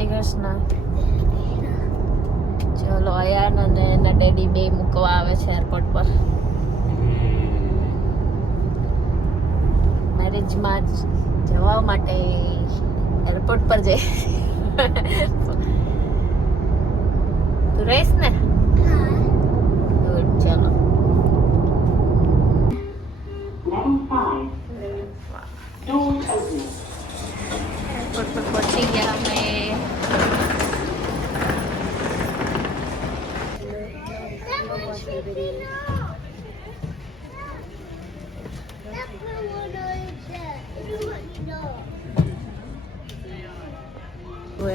શ્રી કૃષ્ણ. ચલો અયાન અને એના ડેડી બે મૂકવા આવે છે એરપોર્ટ પર. મેરેજમાં જવા માટે એરપોર્ટ પર જઈ. તું રહીશ ને? ગુડ. ચલો એરપોર્ટ પર પહોંચી ગયા અમે.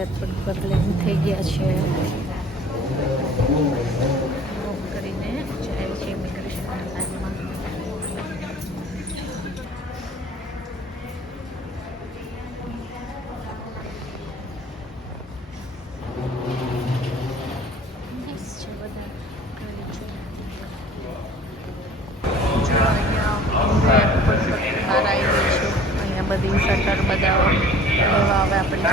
એરપોર્ટ પર લેન્ડ થઈ ગયા છે. કરીને જાય છે ઇમિગ્રેશન લાઇનમાં. બધી શટર બધા લેવા આવે આપણે.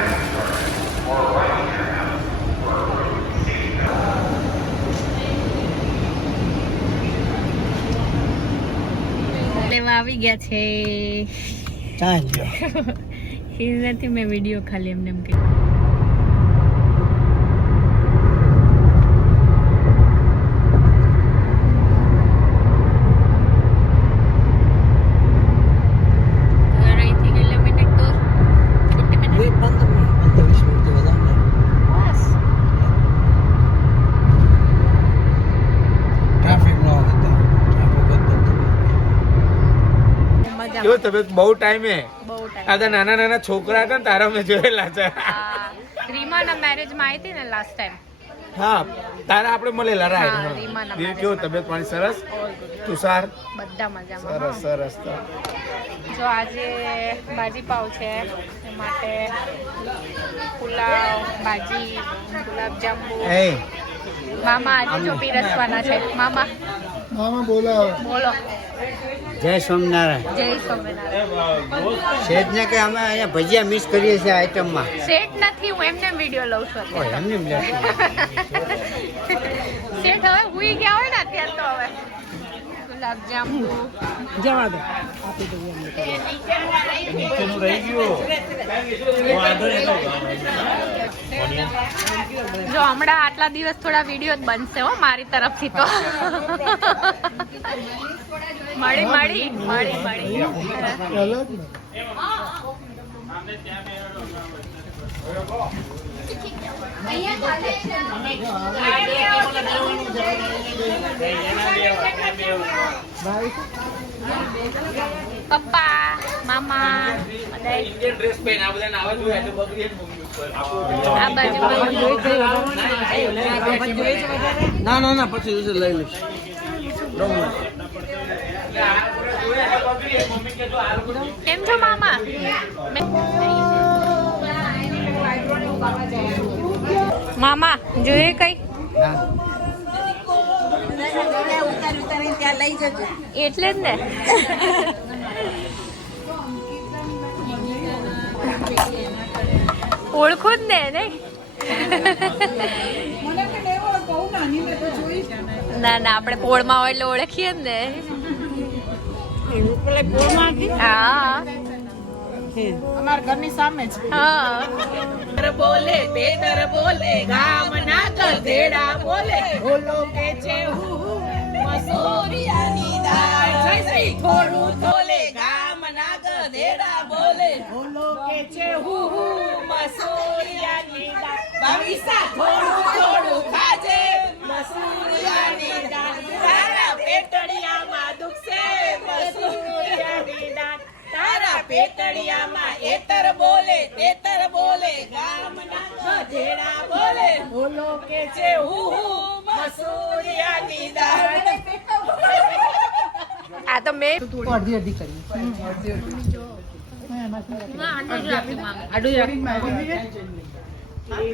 લેવા આવી ગયા છે. એ નથી, મેં વિડીયો ખાલી એમને એમ કહ્યું. કેવો તબિયત? બહુ ટાઈમે આ તો નાના નાના છોકરા હતા ને તારા મેં જોયેલા છે. રીમાના મેરેજમાં આવી હતી ને લાસ્ટ ટાઈમ. હા, તારા આપણે મળેલા રાઈટ. કેવો તબિયત પાણી? સરસ. તુષાર બધા મજામાં. સરસ સરસ. જો આજે ભાજી પાવ છે એ માટે પુલાવ, ભાજી, ગુલાબજાંબુ. મામા આજે જો પીરસવાના છે. મામા બોલો. જય સ્વામિનારાયણ. જય સ્વામિનારાયણ. શેઠ ને કે અમે અહીંયા ભજીયા મિસ કરીએ છીએ આઈટમમાં. શેઠ નથી, હું એમને વિડીયો લઉં છું. એમને શેઠ હવે હુઈ ગયા હોય ને અત્યારે તો હવે. ગુલાબજાંબુ જવા દો. જો હમણાં આટલા દિવસ થોડા વિડીયો જ બનશે હો મારી તરફથી તો. મળી. પપ્પા, મામા આ બાજુ. ના પછી લઈ લઈશ. કેમ છો મામા? મામા જોઈએ કઈ? એટલે જ ને. ઓળખો જ ને નહીં? ના આપણે પોળમાં હોય એટલે ઓળખીએ જ ને. હા, અમારા ઘરની સામે જ. હા. બોલે બેદર બોલે ગામ ના ગધેડા બોલે બોલો કે છે મસૂરિયાની દાળ થોડું થોલે ગામ ના ગધેડા બોલે બોલો કે છે મસૂરિયાની દાળ ભવિષ્ય થોડું ખાજે મસૂરિયાની દાળ તારા પેટડિયામાં દુખશે મસૂરિયાની દાળ તારા પેટડિયામાં એતર બોલે તેતર બોલે ગામના ગધેડા બોલે બોલો કે છે મસૂરિયાની દાળ. આ તો મેં અડધી કરી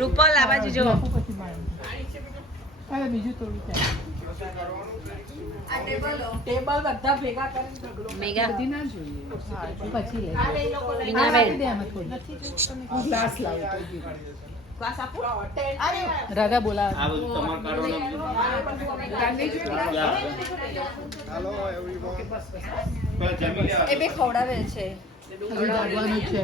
રૂપલ આ બાજુ જો. બીજું થોડું ટેબલ બધા ભેગા કરીને મેગા ના જોઈએ પછી બીના બેન ગ્લાસ લાવો. ક્લાસ આપો અરે રાધા બોલા આ બધું તમારે કાઢવાનું એ બે ખવડાવે છે ખવડાવવાનું છે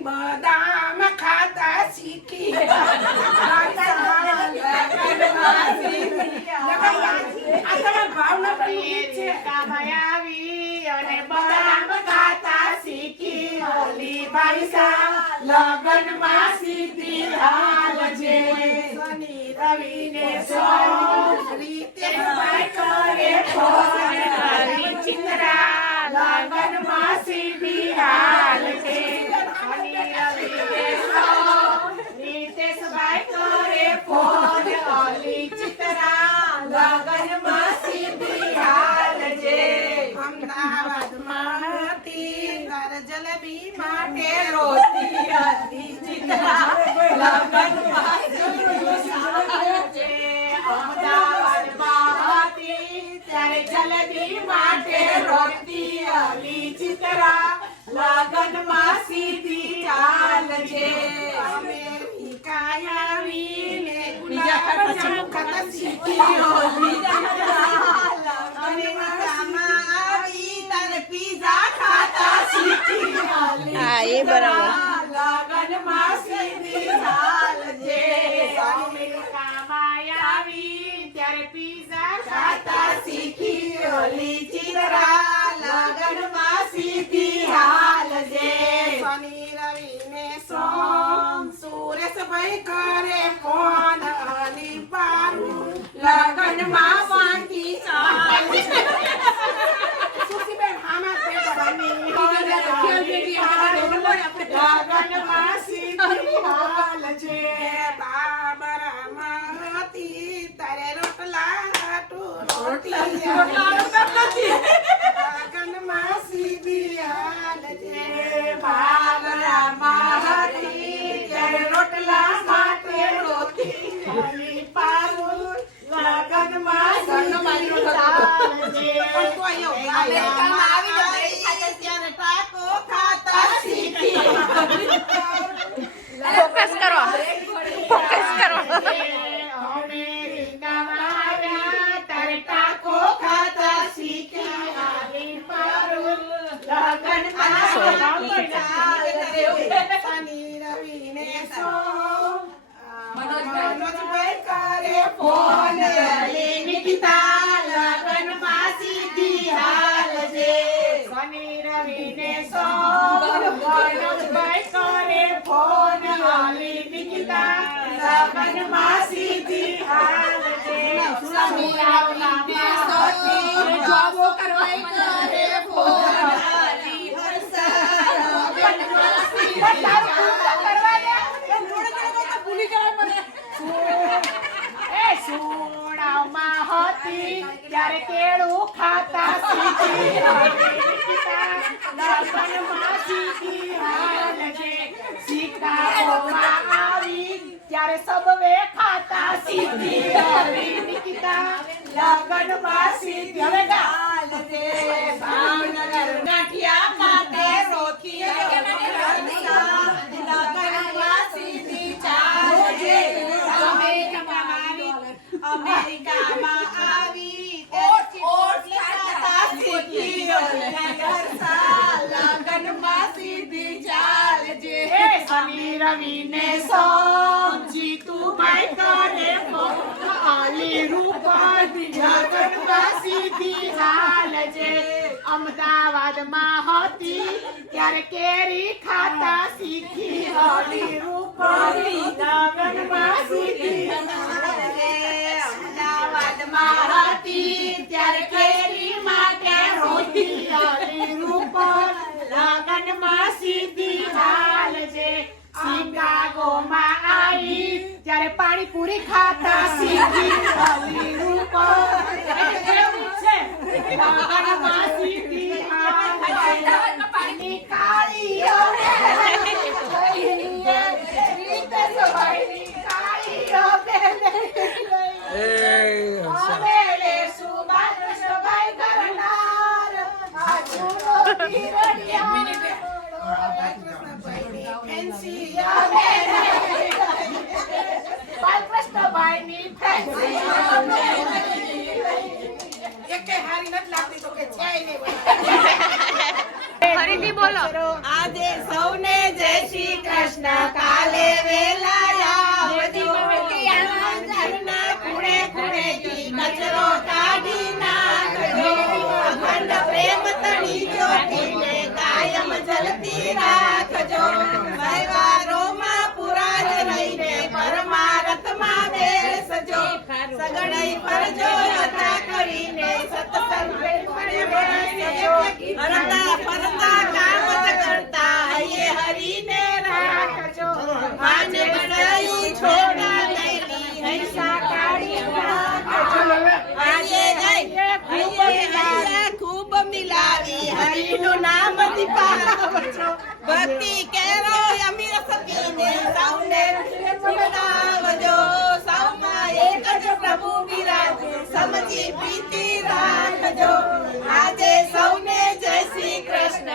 બદામ ખાતા શીખી લગન માં સીધી હાલ છે શનિ રવિ ને રીતે કરે ચિત્રા લગન માં સીધી હાલ છે શનિ રવિ ને રીતેશભાઈ કરે ફોન ઓલી ચિત્રા લગન માં સીધી હાલ છે અમદાવાદમાં હતી જલેબી માટે રોતી હતી ચિત્રા લગનમાં અમદાવાદમાં હતી ત્યારે જલેબી માટે રોતી હતી ચિત્રા લગનમાં સીધી ચાલ છે અમેરિકા આવીને ગુલાબ જાંબુ ખાતા શીખી હોતી હા એ બરાબર લગન માં સીધી હાલ છે અમેરિકામાં આવી ત્યારે પીઝા ખાતા શીખી ઓલી ચિત્રા લગન માં સીધી હાલ છે શનિ રવિ ને સોમ સુરેશભાઈ કરે ફોન અલી પારું લગન માં વાંકી ચાલ છે સુશીબેન આમાં તે બની લગનમાં સીધી હાલ છે બાબરામાં હતી તારે રોટલા રોટલી લગનમાં સીધી હાલ છે અમેરિકામાં આવીને બ્રેડ ખાતા ત્યારે ટાકો ખાતા શીખી. ફોકસ કરો ફોકસ કરો અમેરિકામાં આવ્યા ત્યારે ટાકો ખાતા શીખી. આવી મારું લગનમાં શનિ રવિને સોમ. મનોજભાઈ કરે ફોન નિકિતા લગનમાં સીધી હાલ છે. શનિ રવિને સોમ મનોજભાઈ કરે ફોન નિકિતા લગનમાં સીધી હાલ છે. શનિ રવિને સોમ જોબ કરવા કરે ફોન ત્યારે કેળું ખાતા શીખી. લગનમાં સીધી હાલ છે. શિકાગોમાં આવી ત્યારે સબવે ખાતા શીખી. નિકિતા લગનમાં સીધી હવે હાલ છે. ભાવનગર ગાંઠિયા માટે રોકી લગનમાં સીધી ચાલ છે. અમેરિકામાં આવી ખાતા શીખી. લગનમાં સીધી ચાલ છે. શનિ રવિને સોમ જીતુભાઈ કરે આલી રૂપા લગનમાં સીધી હાલ છે. અમદાવાદમાં હતી ત્યારે કેરી ખાતા શીખી. આલી રૂપા લગનમાં સીધી અમદાવાદમાં હતી ત્યારે કેરી માટે રોતી. રૂપર લગનમાં સીધી હાલ છે. શિકાગોમાં આવી ત્યારે પાણીપુરી ખાતા શીખી. રૂપર લગનમાં સીધી હાલ છે. કાળીઓ ફરીથી બોલો આજે સૌને જય શ્રી કૃષ્ણ. કાલે વેલા આવજો. ઘરના ખૂણે ખૂણેથી કચરો કાઢી નાખજો. અખંડ પ્રેમ તણી જ્યોતિને કાયમ જલતી રાખજો. તહેવારોમાં પુરાણ રહીને પરમારથમાં બેસજો. સગડાઈ ફરજો યથા કરીને સત્સંગ બેસજો. હરતા ફરતા કામ કરતા હૈયે હરીને રાખજો. માને બનાવી છોડા લઈલી હૈસા કાઢી રાખજો. આજે ખૂબ મિલાવી હરીનું નામ દીપાવજો. ભક્તિ કેરો અમીર સતીને સૌને બનાવજો. સૌમાં એક જ પ્રભુ બિરાજે સમજી પ્રીતિ રાખજો. આજે સૌને જય શ્રી કૃષ્ણ.